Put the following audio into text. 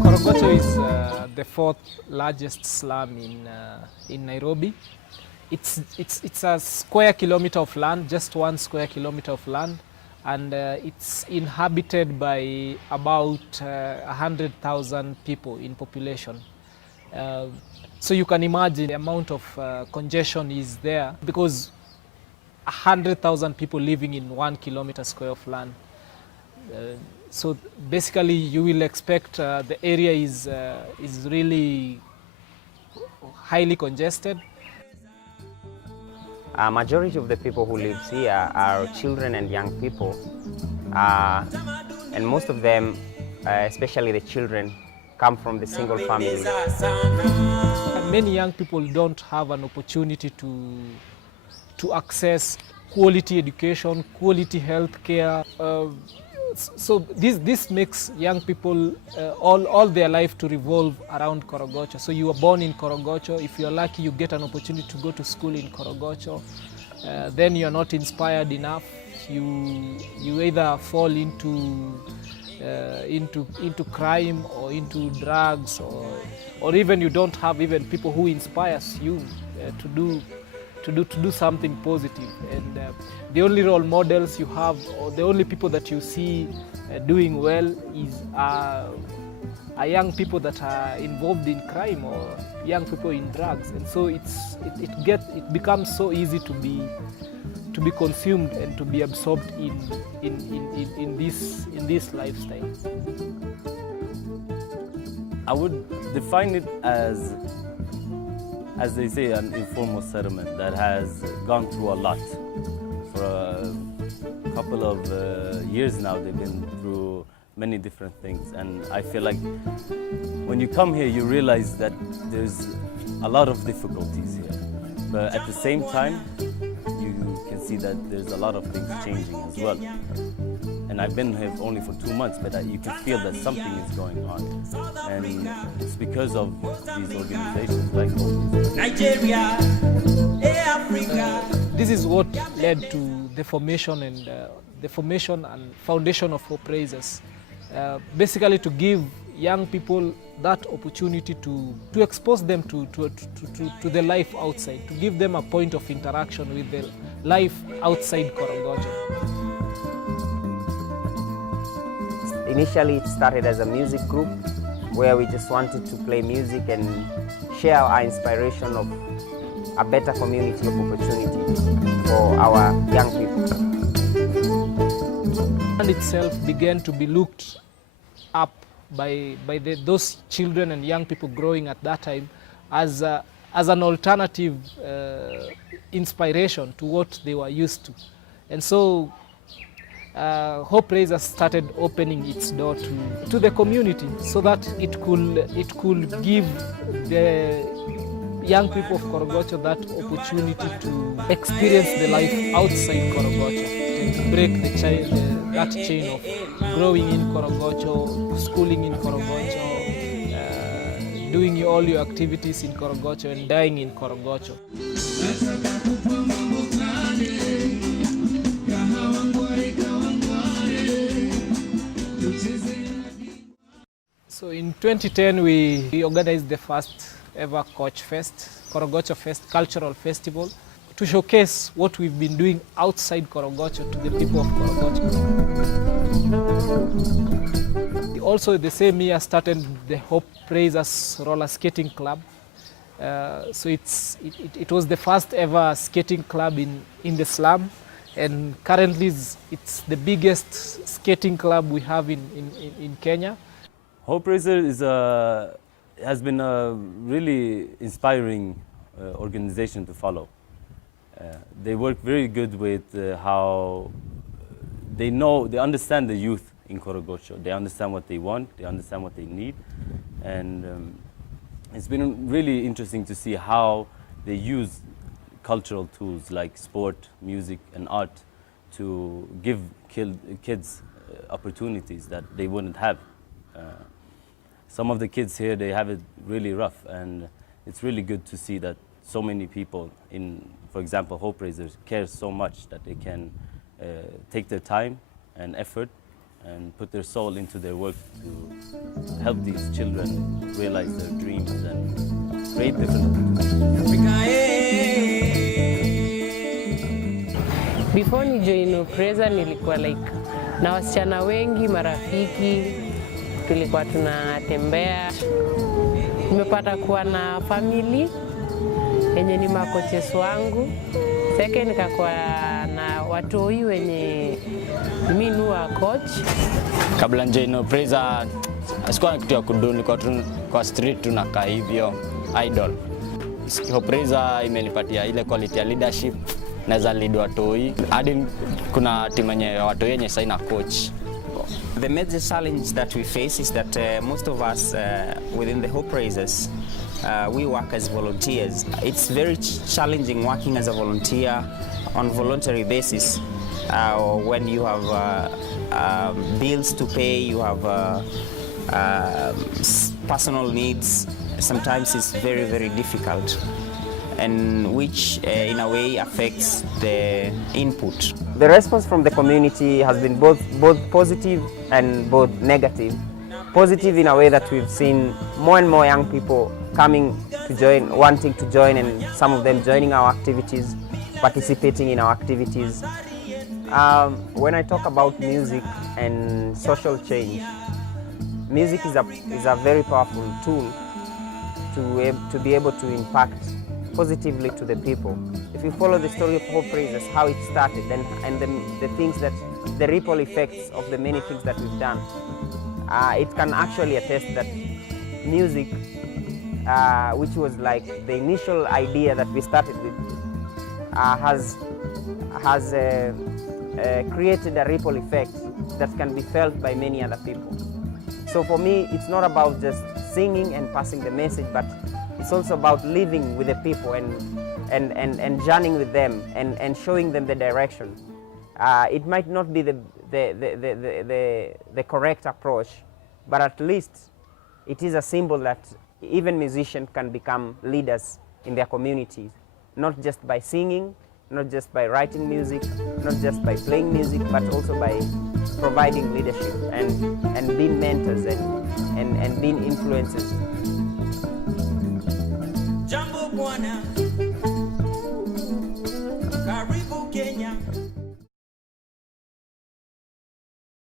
Korogocho is the fourth largest slum in Nairobi. It's a square kilometer of land, just 1 square kilometer of land, and it's inhabited by about 100,000 people in population. So you can imagine the amount of congestion is there because 100,000 people living in 1 kilometer square of land. So basically you will expect the area is really highly congested. Majority of the people who live here are children and young people, and most of them, especially the children, come from the single family. Many young people don't have an opportunity to access quality education, quality health care. So this makes young people all their life to revolve around Korogocho. So you are born in Korogocho. If you're lucky, you get an opportunity to go to school in Korogocho. Then you're not inspired enough. You either fall into crime or into drugs, or even you don't have even people who inspires you to do something positive. And the only role models you have, or the only people that you see doing well, is are young people that are involved in crime or young people in drugs. And so it becomes so easy to be consumed and to be absorbed in this lifestyle. I would define it as they say, an informal settlement that has gone through a lot. For a couple of years now, they've been through many different things. And I feel like when you come here, you realize that there's a lot of difficulties here. But at the same time, you can see that there's a lot of things changing as well. And I've been here only for 2 months, but you can feel that something is going on. And it's because of these organizations like Nigeria, Africa. This is what led to the formation and foundation of Hope Raisers. Basically to give young people that opportunity to expose them to the life outside, to give them a point of interaction with the life outside Korogocho. Initially, it started as a music group where we just wanted to play music and share our inspiration of a better community of opportunity for our young people. And itself began to be looked up by those children and young people growing at that time as an alternative inspiration to what they were used to. And so Hope Raisers started opening its door to the community so that it could give the young people of Korogocho that opportunity to experience the life outside Korogocho, to break that chain of growing in Korogocho, schooling in Korogocho, doing all your activities in Korogocho and dying in Korogocho. So in 2010 we organized the first ever Koch Fest, Korogocho Fest Cultural Festival, to showcase what we've been doing outside Korogocho to the people of Korogocho. Also the same year started the Hope Raisers Roller Skating Club. So it was the first ever skating club in the slum, and currently it's the biggest skating club we have in Kenya. Hope Raisers has been a really inspiring organization to follow. They work very good with how they understand the youth in Korogocho. They understand what they want, they understand what they need, And it's been really interesting to see how they use cultural tools like sport, music, and art to give kids opportunities that they wouldn't have. Some of the kids here, they have it really rough, and it's really good to see that so many people in, for example, Hope Raisers care so much that they can take their time and effort and put their soul into their work to help these children realize their dreams and create different opportunities. Before ni join Upreza nilikuwa like na wasichana wengi marafiki, tulikuwa tunatembea. Nimepata kuwa na family yenye ni makoches wangu. Second nikakuwa na watoi wenye mimi ni wa coach. Kabla join Upreza sikuwa na kitu ya kudu, nilikuwa kwa street tunakaa hivyo idol. Upreza imenipatia ile quality ya leadership. Naweza lead watoi hadi kuna timu yenye watoi yenye sasa ina coach. The major challenge that we face is that most of us within the Hope Raisers, we work as volunteers. It's very challenging working as a volunteer on voluntary basis when you have bills to pay, you have personal needs. Sometimes it's very, very difficult, and which in a way affects the input. The response from the community has been both positive and both negative. Positive in a way that we've seen more and more young people coming to join, wanting to join, and some of them joining our activities, participating in our activities. When I talk about music and social change, music is a very powerful tool to be able to impact positively to the people. If you follow the story of Hope Raisers, how it started, and the things that, the ripple effects of the many things that we've done, it can actually attest that music, which was like the initial idea that we started with, has created a ripple effect that can be felt by many other people. So for me, it's not about just singing and passing the message, but it's also about living with the people and journeying with them and showing them the direction. It might not be the correct approach, but at least it is a symbol that even musicians can become leaders in their communities, not just by singing, not just by writing music, not just by playing music, but also by providing leadership and being mentors and being influencers. Jambo Bwana.